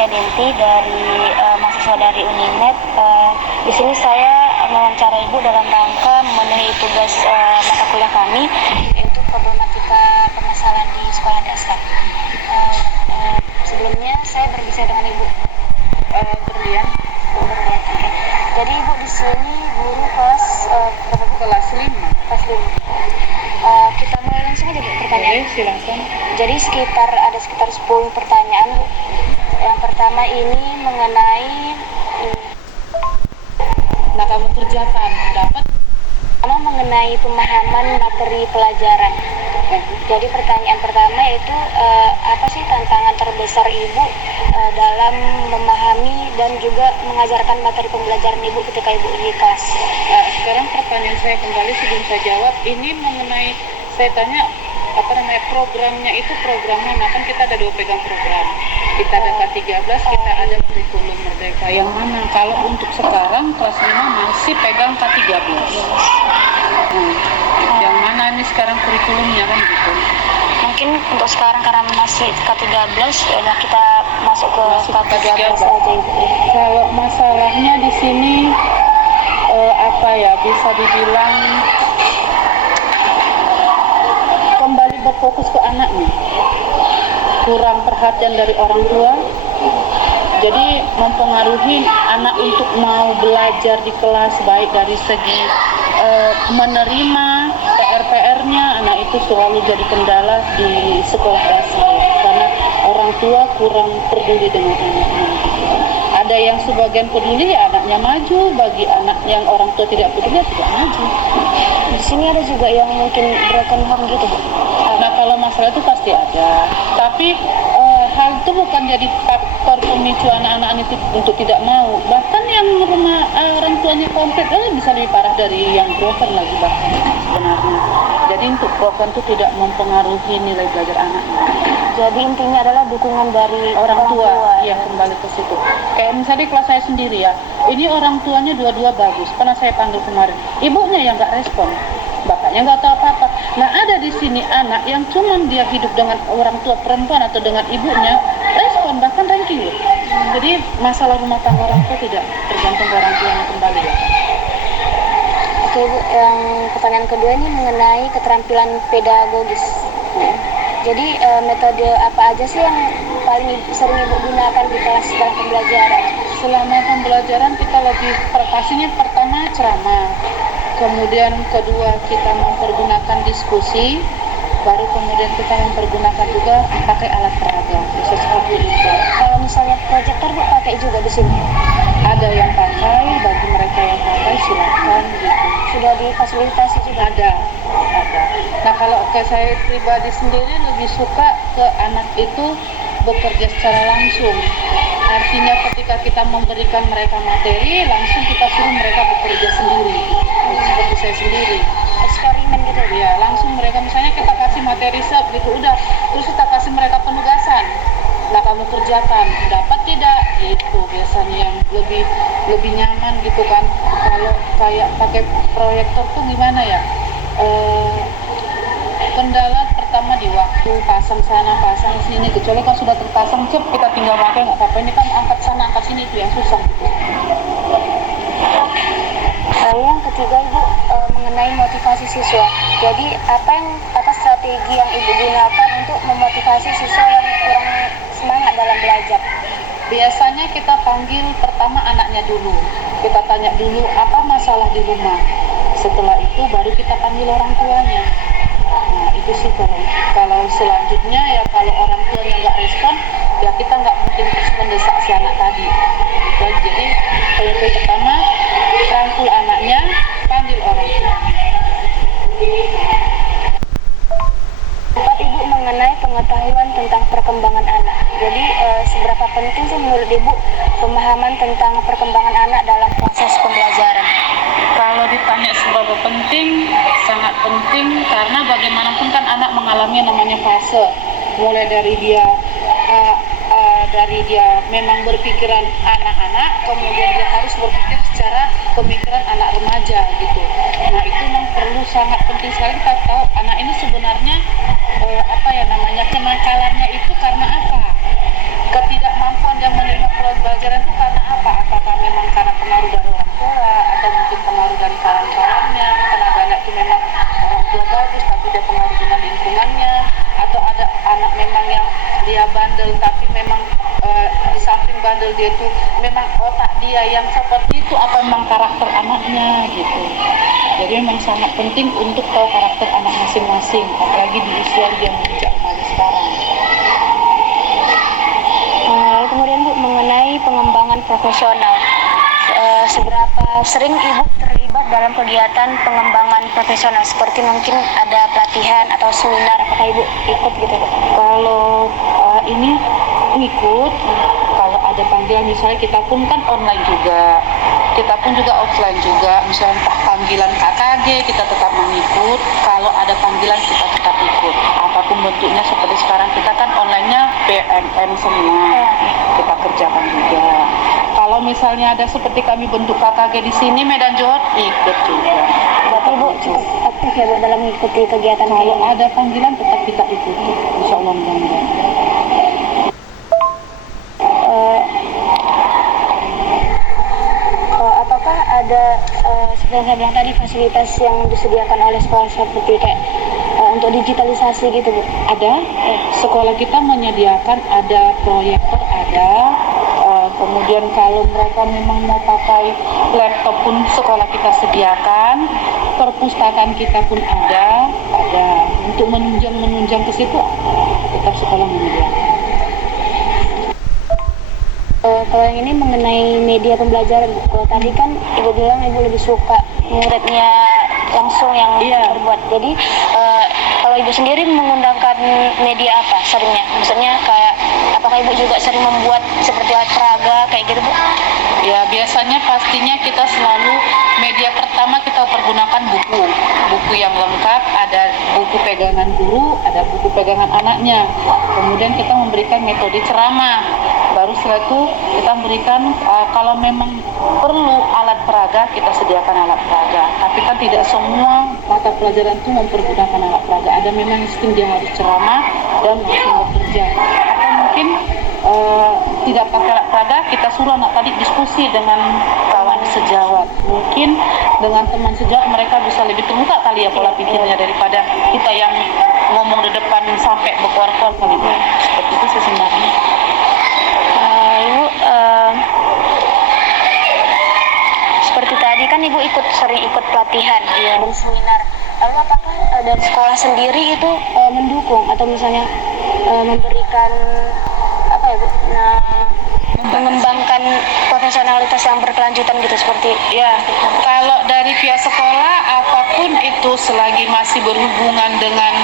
namanya Denti dari mahasiswa dari Unimed. Di sini saya mewawancara Ibu dalam rangka memenuhi tugas mata kuliah kami, yaitu problematika permasalahan di sekolah dasar. Sebelumnya saya berbicara dengan Ibu. Berlian. Okay. Jadi Ibu di sini guru kelas Kelas 5. kelas 5. Kita mulai langsung aja Bu pertanyaan. Oke, silakan. Jadi ada sekitar 10 pertanyaan Bu. Yang pertama ini mengenai Kamu kerjakan dapat mengenai pemahaman materi pelajaran. Jadi pertanyaan pertama yaitu apa sih tantangan terbesar Ibu dalam memahami dan juga mengajarkan materi pembelajaran Ibu ketika Ibu di kelas? Sekarang pertanyaan saya kembali sebelum saya jawab. Ini mengenai saya tanya programnya itu program mana? Kan kita ada 2 pegang program. Kita ada K13, kita ada kurikulum merdeka. Yang mana? Kalau untuk sekarang kelas 5 masih pegang K13. Yang mana ini sekarang kurikulumnya kan gitu. Mungkin untuk sekarang karena masih K13, ya kita masuk ke K13 saja Ibu. Kalau masalahnya di sini bisa dibilang kembali berfokus ke anaknya, kurang perhatian dari orang tua, jadi mempengaruhi anak untuk mau belajar di kelas, baik dari segi menerima PR-nya. Anak itu selalu jadi kendala di sekolah dasar karena orang tua kurang peduli dengan anaknya. Ada yang sebagian peduli, ya anaknya maju. Bagi anak yang orang tua tidak peduli, ya tidak maju. Di sini ada juga yang mungkin broken home gitu Bu. Nah, kalau masalah itu pasti ada. Tapi hal itu bukan jadi faktor pemicu anak-anak itu untuk tidak mau. Bahkan yang orang tuanya komplit bisa lebih parah dari yang broken lagi bahkan sebenarnya. Jadi untuk broken itu tidak mempengaruhi nilai belajar anaknya. Jadi intinya adalah dukungan dari orang tua. Iya, kembali ke situ. Kayak misalnya kelas saya sendiri ya, ini orang tuanya dua-dua bagus. Pernah saya panggil kemarin, ibunya yang nggak respon, bapaknya nggak tahu apa-apa. Nah, ada di sini anak yang cuma dia hidup dengan orang tua perempuan atau dengan ibunya, respon bahkan ranking. Jadi masalah rumah tangga orang tua tidak tergantung ke orang tuanya kembali ya. Oke Bu, yang pertanyaan kedua ini mengenai keterampilan pedagogis. Jadi metode apa aja sih yang paling sering Ibu gunakan di kelas dalam pembelajaran? Selama pembelajaran kita lebih pastinya pertama ceramah, kemudian kedua kita mempergunakan diskusi, baru kemudian kita mempergunakan juga pakai alat peraga, bisa seperti itu. Kalau misalnya proyektor Bu pakai juga di sini? Ada yang pakai, bagi mereka yang pakai silakan gitu. Sudah difasilitasi juga? Ada. Nah, kalau ke saya pribadi sendiri lebih suka ke anak itu bekerja secara langsung. Artinya ketika kita memberikan mereka materi, langsung kita suruh mereka bekerja sendiri. Seperti saya sendiri. Eksperimen gitu? Ya, langsung mereka misalnya kita kasih materi gitu udah, terus kita kasih mereka penugasan. Nah, kamu kerjakan, dapat tidak? Itu biasanya yang lebih nyaman gitu kan. Kalau kayak pakai proyektor tuh gimana ya? Kendala pertama di waktu, pasang sana, pasang sini. Kecuali kalau sudah terpasang, kita tinggal pakai nggak apa-apa. Ini kan angkat sana, angkat sini, itu yang susah. Yang ketiga Ibu mengenai motivasi siswa. Jadi apa strategi yang Ibu gunakan untuk memotivasi siswa yang kurang semangat dalam belajar? Biasanya kita panggil pertama anaknya dulu. Kita tanya dulu apa masalah di rumah. Setelah itu baru kita panggil orang tuanya. Nah, itu sih kalau selanjutnya ya kalau orang tuanya nggak respon, ya kita nggak mungkin terus mendesak si anak tadi. Jadi poin pertama, rangkul anaknya, panggil orang tua. Empat Ibu mengenai pengetahuan tentang perkembangan anak. Jadi seberapa penting sih menurut Ibu pemahaman tentang perkembangan anak dalam proses pembelajaran? Kalau ditanya seberapa penting, sangat penting karena bagaimanapun kan anak mengalami namanya fase. Mulai dari dia memang berpikiran anak-anak, kemudian dia harus berpikir secara pemikiran anak remaja gitu. Nah, itu memang perlu sangat penting sekali kita tahu anak ini sebenarnya kenakalannya itu karena apa? Ketidakmampuan dia menerima mana gitu. Jadi memang sangat penting untuk tahu karakter anak masing-masing, apalagi di usia yang menginjak remaja sekarang. Lalu kemudian Bu, mengenai pengembangan profesional, seberapa sering Ibu terlibat dalam kegiatan pengembangan profesional, seperti mungkin ada pelatihan atau seminar, apakah Ibu ikut gitu Bu? Kalau ini ikut, kalau ada panggilan misalnya kita pun kan online juga, kita pun juga offline juga, misalnya entah panggilan KKG kita tetap mengikut, kalau ada panggilan kita tetap ikut, apapun bentuknya. Seperti sekarang kita kan online-nya PMM semua, kita kerjakan juga. Kalau misalnya ada seperti kami bentuk KKG di sini Medan Johor, ikut juga. Berarti Ibu cukup aktif ya Bu dalam mengikuti kegiatan Kalau ini? ada panggilan tetap kita ikuti, insya Allah mudah-mudahan. Apakah ada seperti yang saya bilang tadi fasilitas yang disediakan oleh sekolah seperti kayak untuk digitalisasi gitu Bu? Ada, sekolah kita menyediakan ada proyektor, ada. Kemudian kalau mereka memang mau pakai laptop pun sekolah kita sediakan, perpustakaan kita pun ada. Untuk menunjang ke situ tetap sekolah menyediakan. Kalau yang ini mengenai media pembelajaran Bu, kalau tadi kan Ibu bilang Ibu lebih suka muridnya langsung yang berbuat. Jadi kalau Ibu sendiri menggunakan media apa seringnya? Maksudnya kayak apakah Ibu juga sering membuat seperti alat peraga kayak gitu Bu? Ya biasanya pastinya kita selalu media pertama kita pergunakan buku yang lengkap, ada buku pegangan guru, ada buku pegangan anaknya. Kemudian kita memberikan metode ceramah. Baru setelah itu kita memberikan kalau memang perlu alat peraga, kita sediakan alat peraga. Tapi kan tidak semua mata pelajaran itu mempergunakan alat peraga. Ada memang sistem dia harus ceramah dan langsung bekerja. Atau mungkin tidak pakai alat peraga, kita suruh anak tadi diskusi dengan kawan sejawat. Mungkin dengan teman sejawat mereka bisa lebih terbuka kali ya pola pikirnya daripada kita yang ngomong di depan sampai berkuar-kuar kali ya. Seperti itu sih sebenarnya. Ibu seperti tadi kan Ibu sering ikut pelatihan dan seminar. Lalu apakah dari sekolah sendiri itu mendukung atau misalnya memberikan apa ya Bu? Mengembangkan profesionalitas yang berkelanjutan gitu seperti ya, kalau dari pihak sekolah apapun itu selagi masih berhubungan dengan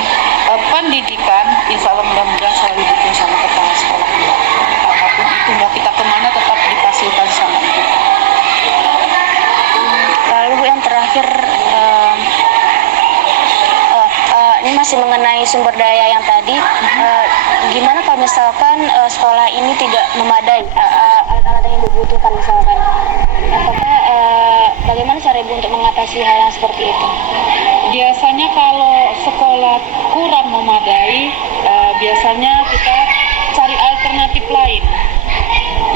pendidikan, insya Allah mudah-mudahan selalu didukung sama kepala sekolah. Apapun itu mau kita kemana tetap difasilitasi sama ibu. Lalu Bu, yang terakhir ini masih mengenai sumber daya yang tadi, gimana kalau misalkan sekolah ini tidak memadai alat-alat yang Ibu butuhkan misalkan, apakah bagaimana cara Ibu untuk mengatasi hal yang seperti itu? Biasanya kalau sekolah kurang memadai, biasanya kita cari alternatif lain.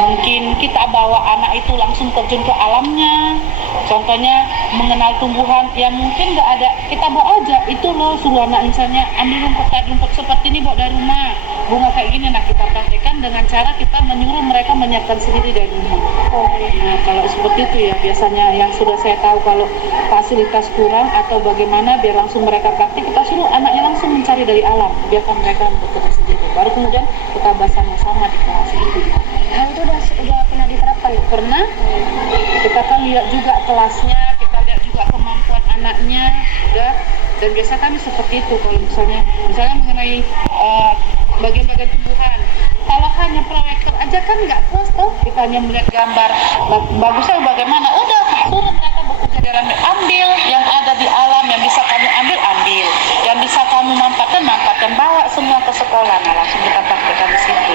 Mungkin kita bawa anak itu langsung terjun ke alamnya, contohnya mengenal tumbuhan yang mungkin nggak ada, kita bawa aja itu loh, suruh anak misalnya ambil rumput seperti ini bawa dari rumah, bunga kayak gini, nah kita praktekkan dengan cara kita menyuruh mereka menyiapkan sendiri dari rumah. Nah kalau seperti itu ya biasanya yang sudah saya tahu, kalau fasilitas kurang atau bagaimana biar langsung mereka praktik, kita suruh anaknya langsung mencari dari alam, biarkan mereka bekerja sendiri, baru kemudian kita bahas sama-sama di kelas itu. Nah itu udah pernah diterapkan? Pernah. Kita kan lihat juga kelasnya, kita lihat juga kemampuan anaknya, udah. Dan biasa kami seperti itu kalau misalnya mengenai bagian-bagian tumbuhan. Kalau hanya proyektor aja kan nggak puas toh, kita hanya melihat gambar bagusnya bagaimana, udah suruh mereka bekerja dalam, ambil yang ada di alam, yang bisa kamu ambil, yang bisa kamu manfaatkan, bawa semua ke sekolah, nah langsung kita praktekkan di situ.